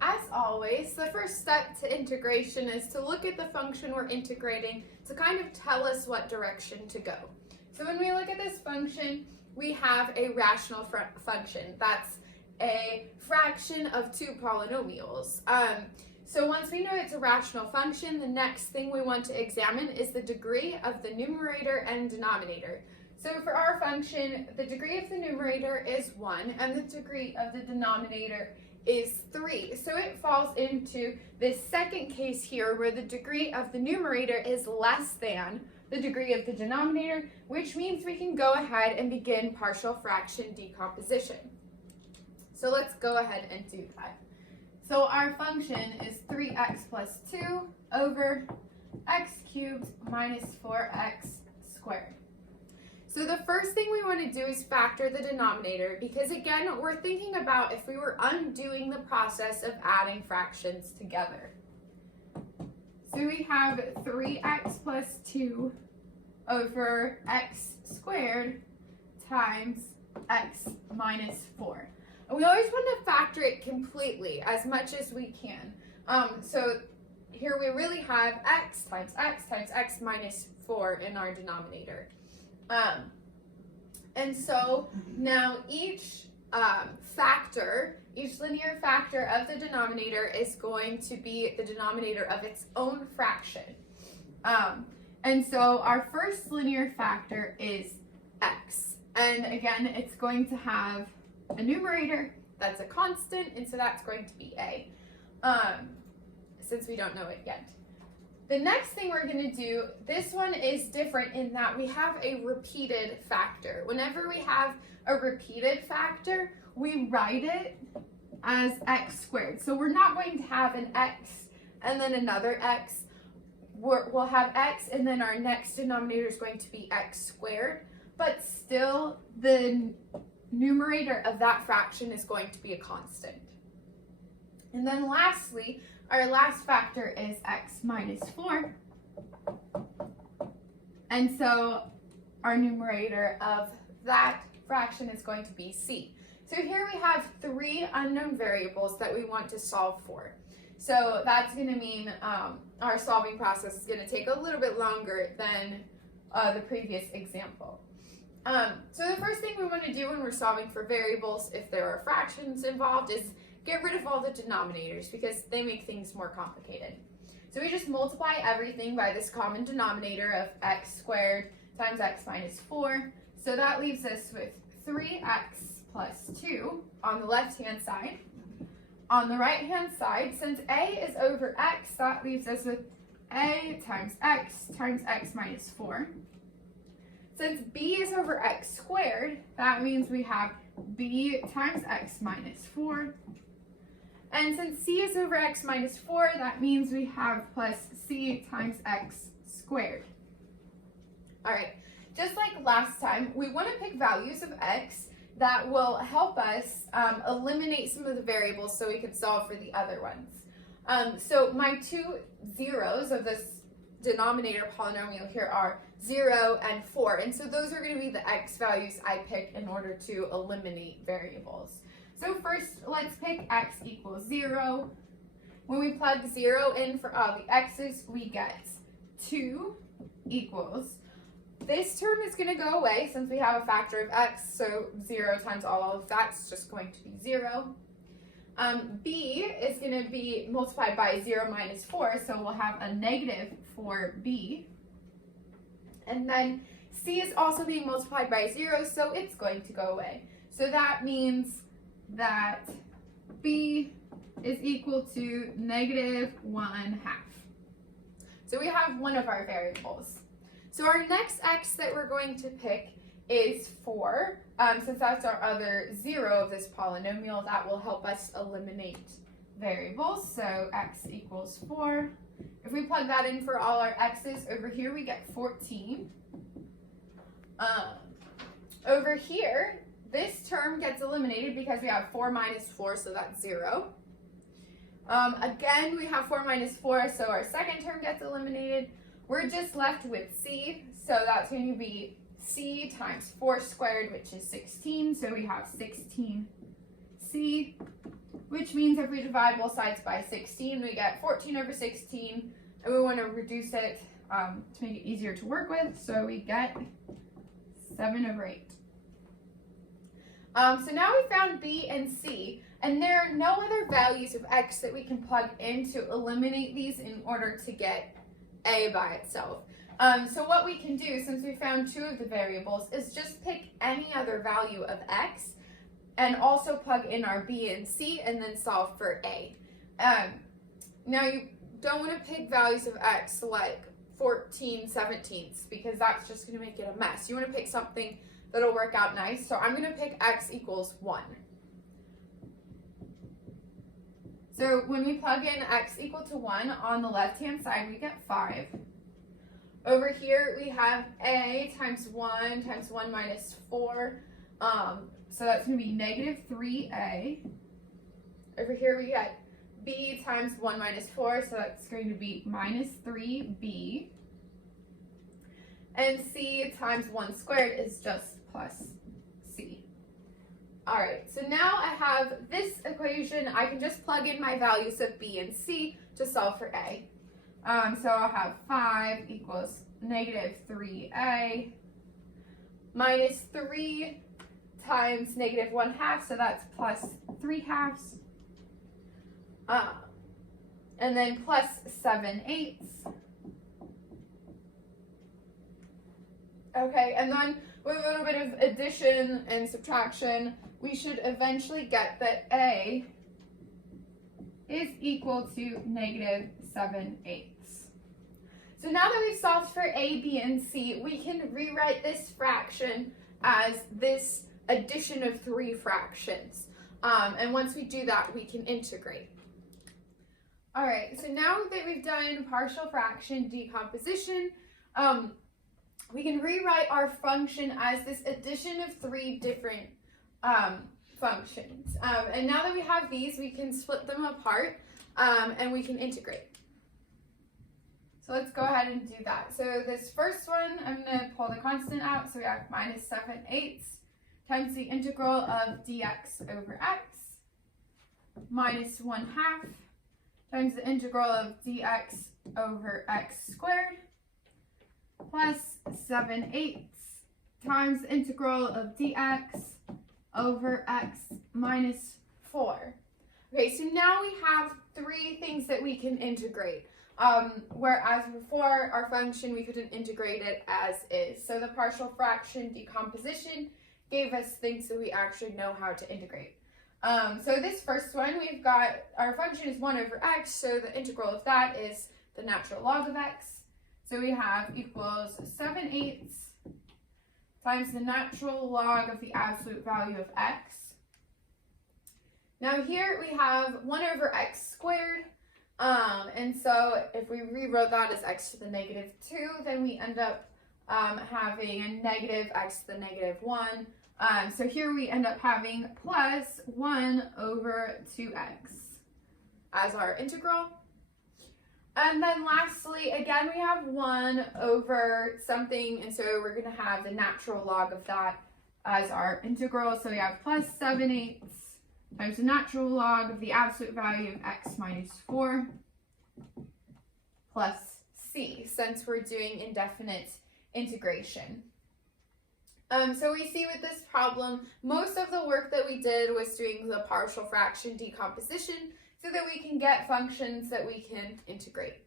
As always, the first step to integration is to look at the function we're integrating to kind of tell us what direction to go. So when we look at this function, we have a rational function. That's a fraction of two polynomials. So once we know it's a rational function, the next thing we want to examine is the degree of the numerator and denominator. So for our function, the degree of the numerator is 1 and the degree of the denominator is 3. So it falls into this second case here where the degree of the numerator is less than the degree of the denominator, which means we can go ahead and begin partial fraction decomposition. So let's go ahead and do that. So our function is 3x plus 2 over x cubed minus 4x squared. So the first thing we want to do is factor the denominator because, again, we're thinking about if we were undoing the process of adding fractions together. So we have 3x plus 2 over x squared times x minus 4. And we always want to factor it completely as much as we can. So here we really have x times x minus 4 in our denominator. And so now each linear factor of the denominator is going to be the denominator of its own fraction. And so our first linear factor is x. And again, it's going to have a numerator that's a constant, and so that's going to be a, since we don't know it yet. The next thing we're going to do, this one is different in that we have a repeated factor. Whenever we have a repeated factor, we write it as x squared. So we're not going to have an x and then another x. We'll have x and then our next denominator is going to be x squared, but still the numerator of that fraction is going to be a constant. And then lastly, our last factor is x minus 4. And so our numerator of that fraction is going to be c. So here we have 3 unknown variables that we want to solve for. So that's going to mean our solving process is going to take a little bit longer than the previous example. So the first thing we want to do when we're solving for variables, if there are fractions involved, is get rid of all the denominators because they make things more complicated. So we just multiply everything by this common denominator of x squared times x minus 4. So that leaves us with 3x plus 2 on the left-hand side. On the right-hand side, since a is over x, that leaves us with a times x minus 4. Since b is over x squared, that means we have b times x minus 4. And since c is over x minus 4, that means we have plus c times x squared. All right, just like last time, we want to pick values of x that will help us eliminate some of the variables so we can solve for the other ones. So my 2 zeros of this denominator polynomial here are 0 and 4, and so those are going to be the x values I pick in order to eliminate variables. So first, let's pick x equals 0. When we plug 0 in for all the x's, we get 2 equals. This term is going to go away since we have a factor of x, so 0 times all of that's just going to be 0. B is going to be multiplied by 0 minus 4, so we'll have a negative for b. And then c is also being multiplied by 0, so it's going to go away. So that means that b is equal to negative 1/2. So we have one of our variables. So our next x that we're going to pick is 4. Since that's our other 0 of this polynomial, that will help us eliminate variables. So x equals 4. If we plug that in for all our x's, over here we get 14. Over here, this term gets eliminated because we have 4 minus 4, so that's 0. Again, we have 4 minus 4, so our second term gets eliminated. We're just left with c, so that's going to be c times 4 squared, which is 16, so we have 16c c, which means if we divide both sides by 16, we get 14 over 16, and we want to reduce it to make it easier to work with, so we get 7 over 8. So now we found b and c, and there are no other values of x that we can plug in to eliminate these in order to get a by itself. So what we can do, since we found 2 of the variables, is just pick any other value of x and also plug in our b and c and then solve for a. Now you don't want to pick values of x like 14/17 because that's just going to make it a mess. You want to pick something that'll work out nice. So I'm going to pick x equals 1. So when we plug in x equal to 1 on the left-hand side, we get 5. Over here, we have a times 1 minus 4. So that's going to be negative 3a. Over here, we get b times 1 minus 4. So that's going to be minus 3b. And c times 1 squared is just plus c. All right, so now I have this equation. I can just plug in my values of b and c to solve for a. So I'll have 5 equals negative 3a minus 3 times negative 1/2, so that's plus 3/2. And then plus 7/8. Okay, and then with a little bit of addition and subtraction, we should eventually get that a is equal to negative 7/8. So now that we've solved for a, b, and c, we can rewrite this fraction as this addition of 3 fractions. And once we do that, we can integrate. All right, so now that we've done partial fraction decomposition, we can rewrite our function as this addition of 3 different functions. And now that we have these, we can split them apart and we can integrate. So let's go ahead and do that. So this first one, I'm going to pull the constant out. So we have minus 7/8 times the integral of dx over x minus 1/2 times the integral of dx over x squared plus 7/8 times the integral of dx over x minus 4. Okay, so now we have 3 things that we can integrate. Whereas before our function, we couldn't integrate it as is. So the partial fraction decomposition gave us things that we actually know how to integrate. So this first one, we've got our function is 1 over x, so the integral of that is the natural log of x. So we have equals 7/8 times the natural log of the absolute value of x. Now here we have 1 over x squared. And so if we rewrote that as x to the negative 2, then we end up having a negative x to the negative 1. So here we end up having plus 1 over 2x as our integral. And then lastly, again, we have 1 over something, and so we're going to have the natural log of that as our integral. So we have plus 7/8 times the natural log of the absolute value of x minus 4 plus c, since we're doing indefinite integration. So we see with this problem, most of the work that we did was doing the partial fraction decomposition so that we can get functions that we can integrate.